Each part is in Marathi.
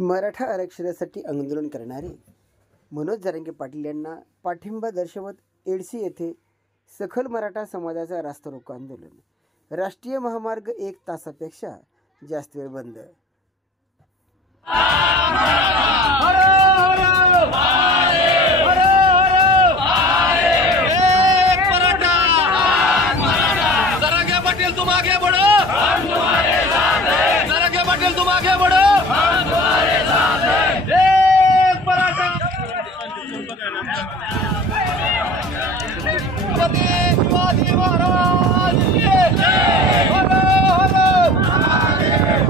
मराठा आरक्षणासाठी आंदोलन करणारे मनोज जरांगे पाटील यांना पाठिंबा दर्शवत एडसी येथे सखल मराठा समाजाचा रास्ता रोको आंदोलन। राष्ट्रीय महामार्ग 1 तासापेक्षा जास्त वेळ बंद। जरांगे पाटील तुम आगे बढ़ो, हम तुम्हारे साथ हैं। जरांगे पाटील तुम आगे बढ़ो, हम तुम्हारे साथ हैं। एक मराठा शिवाजी महाराज की जय।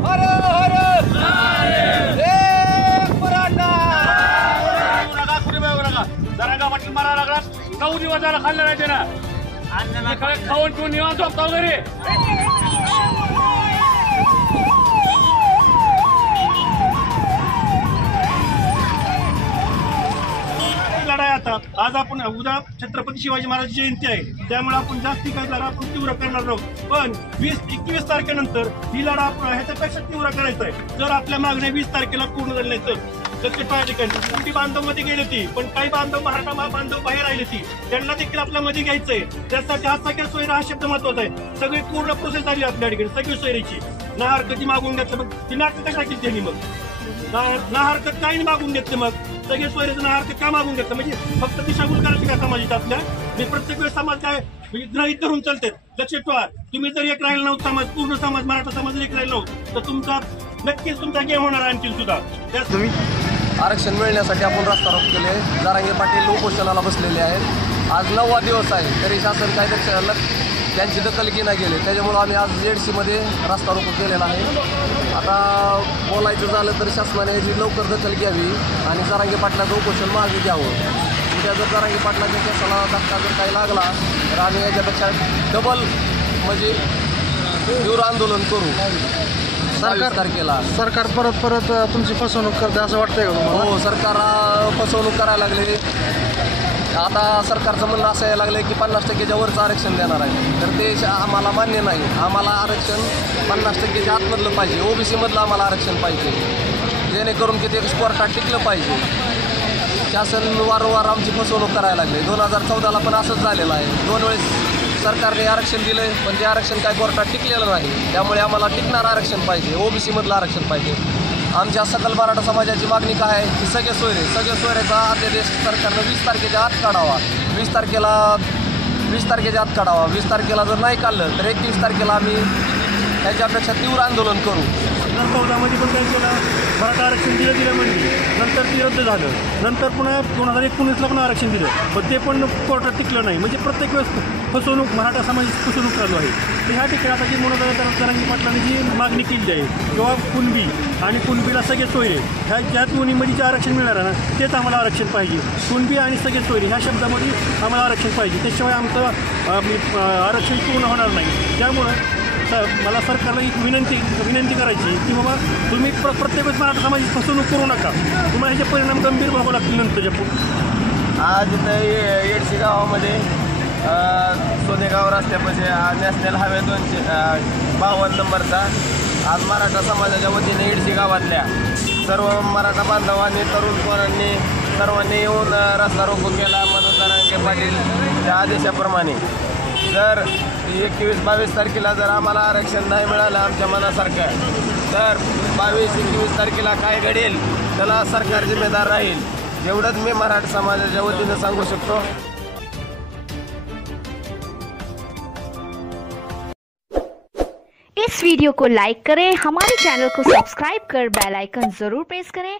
हर हर एक मराठा। जरांगे पाटील मारा लागला, 9 दिवस झाला खाल्लं नाही त्यानं, खाऊन पिऊन निवांत झोपतो घरी। लढाई आता आज आपण उद्या छत्रपती शिवाजी महाराज जयंती आहे, त्यामुळे आपण जास्ती काही लढा आपण तीव्र करणार आहोत। पण 20-21 तारखेनंतर ही लढा ह्याच्यापेक्षा तीव्र करायचा आहे। जर आपल्या मागण्या 20 तारखेला पूर्ण झाल्या नाही तर त्या ठिकाणी कुठली बांधव मध्ये गेली होती, पण काही बांधव मराठा बांधव बाहेर राहिली होती, त्यांना देखील आपल्या मध्ये घ्यायचंय। त्यासाठी हा सगळ्या सोयरा हा शब्द महत्वाचा आहे। सगळी पूर्ण प्रोसेस आली आपल्या ठिकाणी सगळी सोयरीची। ना हरकती मागून घेतलं, मग ती नाटक कशा केली त्यांनी, मग ना हरकत काही मागून घेतलं, मग सगळे सोयरीचं ना हरकत का मागून घेतलं, म्हणजे फक्त दिशाभूल करायची का समाजात आपल्या? मी प्रत्येक वेळेस समाज काय ग्रहित धरून चालते। लक्षात ठेवा, तुम्ही जर एक राहिला नव्हतं समाज, पूर्ण समाज मराठा समाज जर एक राहिला नव्हतं तर तुमचा नक्कीच तुमचा गेम होणार आणखी सुद्धा। त्यात तुम्ही आरक्षण मिळण्यासाठी आपण रस्ता रोको केले। जरांगे पाटील उपोषणाला बसलेले आहेत। आज 9वा दिवस आहे, तरी शासन काय त्यांची दखल घेण्यात गेले, त्याच्यामुळे आम्ही आज एडसीमध्ये रस्ता रोको केलेला आहे। आता बोलायचं झालं तर शासनाने याची लवकर दखल घ्यावी आणि जरांगे पाटलाचं उपोषण मागे घ्यावं। उद्या जर जरांगे पाटलाच्या केसाला धक्का जर काही लागला तर आम्ही याच्यापेक्षा डबल म्हणजे तीव्र आंदोलन करू। सरकार परत तुमची फसवणूक करते असं वाटतंय का तुम्हाला? हो, सरकार फसवणूक करायला लागले। आता सरकारचं म्हणणं असं यायला लागलं की 50%च्या वरचं आरक्षण देणार आहे, तर ते आम्हाला मान्य नाही। आम्हाला आरक्षण 50%च्या आतमधलं पाहिजे, ओबीसी मधलं आम्हाला आरक्षण पाहिजे, जेणेकरून की ते कोर्टात टिकलं पाहिजे। शासन वारंवार आमची फसवणूक करायला लागले। 2014ला पण असंच झालेलं आहे। 2 वेळेस सरकारने आरक्षण दिलंय, पण ते आरक्षण काय कोर्टात टिकलेलं नाही। त्यामुळे आम्हाला टिकणारं आरक्षण पाहिजे, ओबीसी मधलं आरक्षण पाहिजे। आमच्या सकल मराठा समाजाची मागणी काय आहे की सगळे सोयऱ्याचा अध्यादेश सरकारनं 20 तारखेच्या आत काढावा। 20 तारखेच्या आत काढावा। 20 तारखेला जर नाही काढलं तर 21 तारखेला आम्ही त्याच्यापेक्षा तीव्र आंदोलन करू। 2014मध्ये पण काय केलं, मराठा आरक्षण दिलं म्हणजे नंतर ते रद्द झालं। नंतर पुन्हा 2019ला पण आरक्षण दिलं, पण ते पण कोर्टात टिकलं नाही। म्हणजे प्रत्येक वेळेस फसवणूक, मराठा समाजाची फसवणूक चालू आहे। तर ह्या ठिकाणी आता जी मनोज जरांगे पाटलांनी जी मागणी केली आहे किंवा कुणबी आणि कुणबीला सगळे सोयरे, ह्या दोन्हीमध्ये जे आरक्षण मिळणार आहे ना तेच आम्हाला आरक्षण पाहिजे। कुणबी आणि सगळे सोयरे ह्या शब्दामध्ये आम्हाला आरक्षण पाहिजे, त्याशिवाय आमचं आरक्षण पूर्ण होणार नाही। त्यामुळं मला सरकारला एक विनंती करायची की बाबा तुम्ही प्रत्येक वेळेस मराठा समाजाची फसवणूक करू नका, तुम्हाला ह्याचे परिणाम गंभीर व्हावं लागतील नंतरच्या पुढे। आज इथं एडसी गावामध्ये सोनेगाव रस्त्यापाशी नॅशनल हायवे 252 नंबरचा आज मराठा समाजाच्या वतीने एडसी गावातल्या सर्व मराठा बांधवांनी, तरुण पोरांनी सर्वांनी येऊन रस्ता रोको केला मनोज जरांगे पाटीलच्या आदेशाप्रमाणे। जर 21-22 तारखेला जर आम्हाला आरक्षण नाही मिळालं आमच्या मनासारखं, तर 22-21 तारखेला काय घडेल त्याला सरकार जिम्मेदार राहील, एवढंच मी मराठा समाजाच्या वतीनं सांगू शकतो। इस वीडियो को लाइक करें, हमारे चैनल को सब्सक्राइब कर बेल आइकन जरूर प्रेस करें